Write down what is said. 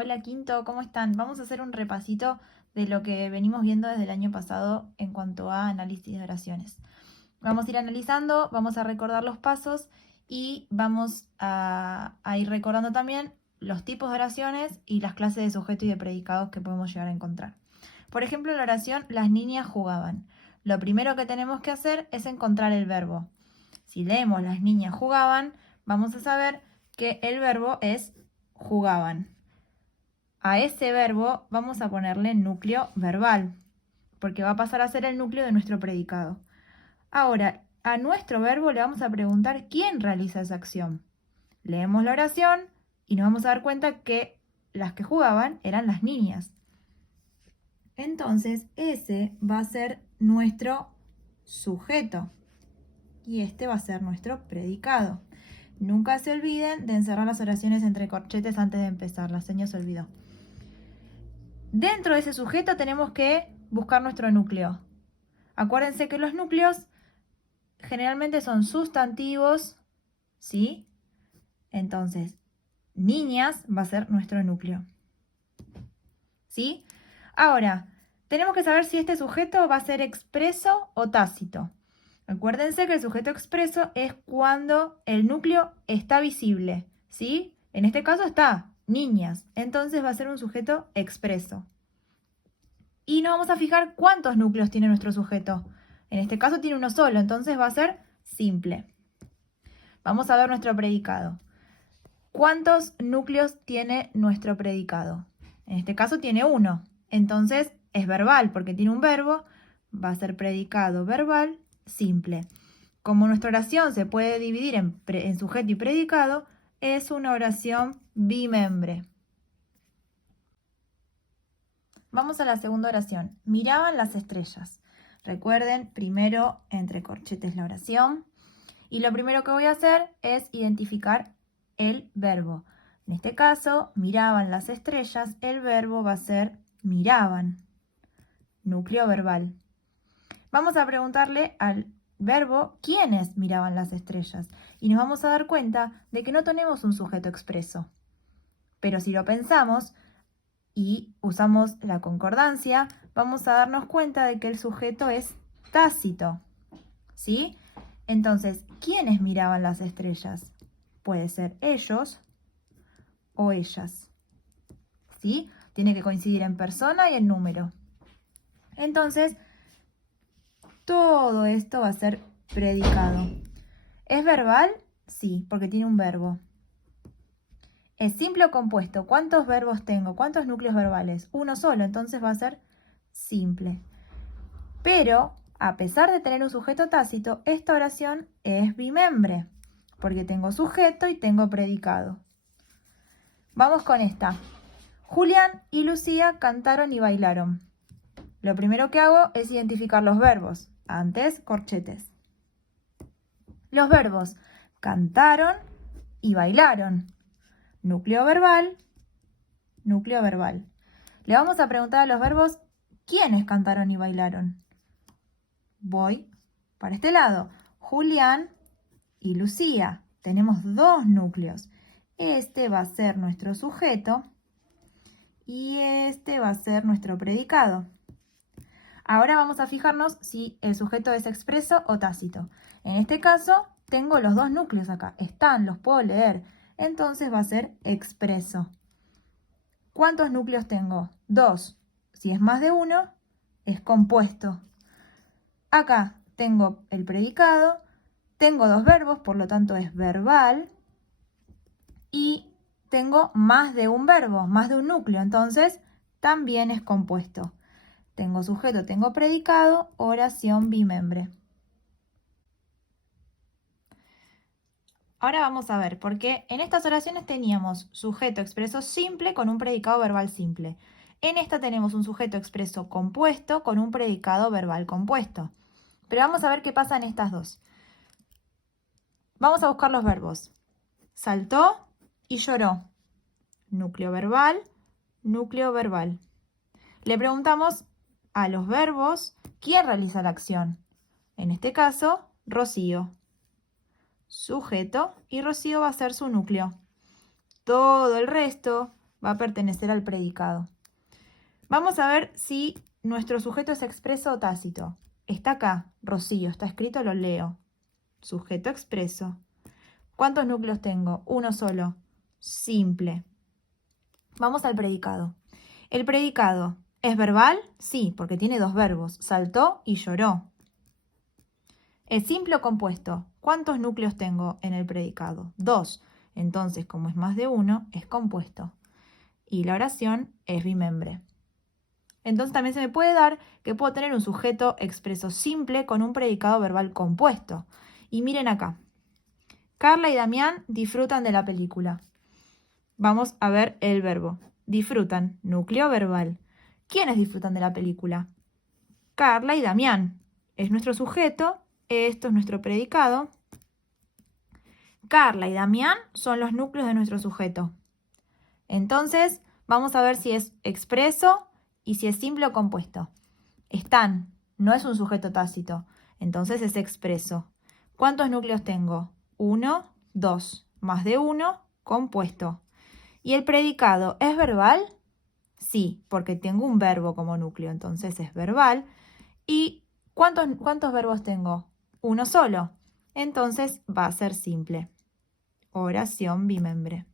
Hola Quinto, ¿cómo están? Vamos a hacer un repasito de lo que venimos viendo desde el año pasado en cuanto a análisis de oraciones. Vamos a ir analizando, vamos a recordar los pasos y vamos a ir recordando también los tipos de oraciones y las clases de sujeto y de predicados que podemos llegar a encontrar. Por ejemplo, en la oración las niñas jugaban. Lo primero que tenemos que hacer es encontrar el verbo. Si leemos las niñas jugaban, vamos a saber que el verbo es jugaban. A ese verbo vamos a ponerle núcleo verbal, porque va a pasar a ser el núcleo de nuestro predicado. Ahora, a nuestro verbo le vamos a preguntar quién realiza esa acción. Leemos la oración y nos vamos a dar cuenta que las que jugaban eran las niñas. Entonces, ese va a ser nuestro sujeto y este va a ser nuestro predicado. Nunca se olviden de encerrar las oraciones entre corchetes antes de empezar, la seña se olvidó. Dentro de ese sujeto tenemos que buscar nuestro núcleo. Acuérdense que los núcleos generalmente son sustantivos, ¿sí? Entonces, niñas va a ser nuestro núcleo, ¿sí? Ahora, tenemos que saber si este sujeto va a ser expreso o tácito. Acuérdense que el sujeto expreso es cuando el núcleo está visible, ¿sí? En este caso está niñas, entonces va a ser un sujeto expreso. Y nos vamos a fijar cuántos núcleos tiene nuestro sujeto. En este caso tiene uno solo, entonces va a ser simple. Vamos a ver nuestro predicado. ¿Cuántos núcleos tiene nuestro predicado? En este caso tiene uno, entonces es verbal porque tiene un verbo, va a ser predicado verbal simple. Como nuestra oración se puede dividir en sujeto y predicado, es una oración bimembre. Vamos a la segunda oración. Miraban las estrellas. Recuerden, primero entre corchetes la oración. Y lo primero que voy a hacer es identificar el verbo. En este caso, miraban las estrellas, el verbo va a ser miraban. Núcleo verbal. Vamos a preguntarle al verbo quiénes miraban las estrellas. Y nos vamos a dar cuenta de que no tenemos un sujeto expreso. Pero si lo pensamos y usamos la concordancia, vamos a darnos cuenta de que el sujeto es tácito, ¿sí? Entonces, ¿quiénes miraban las estrellas? Puede ser ellos o ellas, ¿sí? Tiene que coincidir en persona y en número. Entonces, todo esto va a ser predicado. ¿Es verbal? Sí, porque tiene un verbo. ¿Es simple o compuesto? ¿Cuántos verbos tengo? ¿Cuántos núcleos verbales? Uno solo, entonces va a ser simple. Pero, a pesar de tener un sujeto tácito, esta oración es bimembre, porque tengo sujeto y tengo predicado. Vamos con esta. Julián y Lucía cantaron y bailaron. Lo primero que hago es identificar los verbos. Antes, corchetes. Los verbos cantaron y bailaron. Núcleo verbal, núcleo verbal. Le vamos a preguntar a los verbos quiénes cantaron y bailaron. Voy para este lado. Julián y Lucía. Tenemos dos núcleos. Este va a ser nuestro sujeto y este va a ser nuestro predicado. Ahora vamos a fijarnos si el sujeto es expreso o tácito. En este caso, tengo los dos núcleos acá. Están, los puedo leer. Entonces va a ser expreso. ¿Cuántos núcleos tengo? Dos. Si es más de uno, es compuesto. Acá tengo el predicado, tengo dos verbos, por lo tanto es verbal. Y tengo más de un verbo, más de un núcleo, entonces también es compuesto. Tengo sujeto, tengo predicado, oración bimembre. Ahora vamos a ver, porque en estas oraciones teníamos sujeto expreso simple con un predicado verbal simple. En esta tenemos un sujeto expreso compuesto con un predicado verbal compuesto. Pero vamos a ver qué pasa en estas dos. Vamos a buscar los verbos. Saltó y lloró. Núcleo verbal, núcleo verbal. Le preguntamos a los verbos quién realiza la acción. En este caso, Rocío. Sujeto y Rocío va a ser su núcleo. Todo el resto va a pertenecer al predicado. Vamos a ver si nuestro sujeto es expreso o tácito. Está acá, Rocío, está escrito, lo leo. Sujeto expreso. ¿Cuántos núcleos tengo? Uno solo. Simple. Vamos al predicado. ¿El predicado es verbal? Sí, porque tiene dos verbos. Saltó y lloró. ¿Es simple o compuesto? ¿Cuántos núcleos tengo en el predicado? Dos. Entonces, como es más de uno, es compuesto. Y la oración es bimembre. Entonces también se me puede dar que puedo tener un sujeto expreso simple con un predicado verbal compuesto. Y miren acá. Carla y Damián disfrutan de la película. Vamos a ver el verbo. Disfrutan, núcleo verbal. ¿Quiénes disfrutan de la película? Carla y Damián. Es nuestro sujeto, esto es nuestro predicado. Carla y Damián son los núcleos de nuestro sujeto. Entonces, vamos a ver si es expreso y si es simple o compuesto. Están, no es un sujeto tácito, entonces es expreso. ¿Cuántos núcleos tengo? 1, 2, más de 1, compuesto. ¿Y el predicado es verbal? Sí, porque tengo un verbo como núcleo, entonces es verbal. ¿Y cuántos verbos tengo? Uno solo, entonces va a ser simple. Oración bimembre.